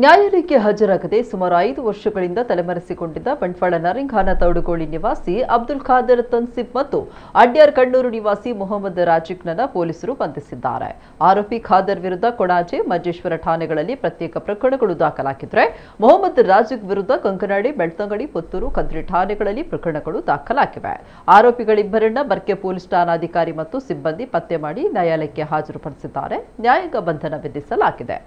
ನ್ಯಾಯಾಲಯಕ್ಕೆ ಹಾಜರಾಗದೆ ಸುಮಾರು 5 ವರ್ಷಗಳಿಂದ ತಲೆಮರೆಸಿಕೊಂಡಿದ್ದ ಬಂಟ್ವಾಳ ನರಿಂಘಾನ ತೌಡುಗೋಳಿ ನಿವಾಸಿ ಅಬ್ದುಲ್ ಖಾದರ್ ತನ್ಸಿಬ್ ಮತ್ತು ಅಡ್ಯಾರ್ ಕಣ್ಣೂರು ನಿವಾಸಿ ಮೊಹಮ್ಮದ್ ರಾಜಿಕ್ನನ್ನ ಪೊಲೀಸರು ಬಂಧಿಸಿದ್ದಾರೆ. ಆರೋಪಿ ಖಾದರ್ ವಿರುದ್ಧ ಕೊಣಾಜೆ, ಮಂಜೇಶ್ವರ ಠಾಣೆಗಳಲ್ಲಿ ಪ್ರತ್ಯೇಕ ಪ್ರಕರಣಗಳು ದಾಖಲಾಗಿದ್ದರೆ ಮೊಹಮ್ಮದ್ ರಾಜಿಕ್ ವಿರುದ್ಧ ಕಂಕನಾಡಿ, ಬೆಳ್ತಂಗಡಿ, ಪುತ್ತೂರು, ಕದ್ರಿ ಠಾಣೆಗಳಲ್ಲಿ ಪ್ರಕರಣಗಳು ದಾಖಲಾಗಿವೆ. ಆರೋಪಿಗಳಿಬ್ಬರನ್ನ ಬರ್ಕೆ ಪೊಲೀಸ್ ಠಾಣಾಧಿಕಾರಿ ಮತ್ತು ಸಿಬ್ಬಂದಿ ಪತ್ತೆ ಮಾಡಿ ನ್ಯಾಯಾಲಯಕ್ಕೆ ಹಾಜರುಪಡಿಸಿದ್ದಾರೆ. ನ್ಯಾಯಾಂಗ ಬಂಧನ ವಿಧಿಸಲಾಗಿದೆ.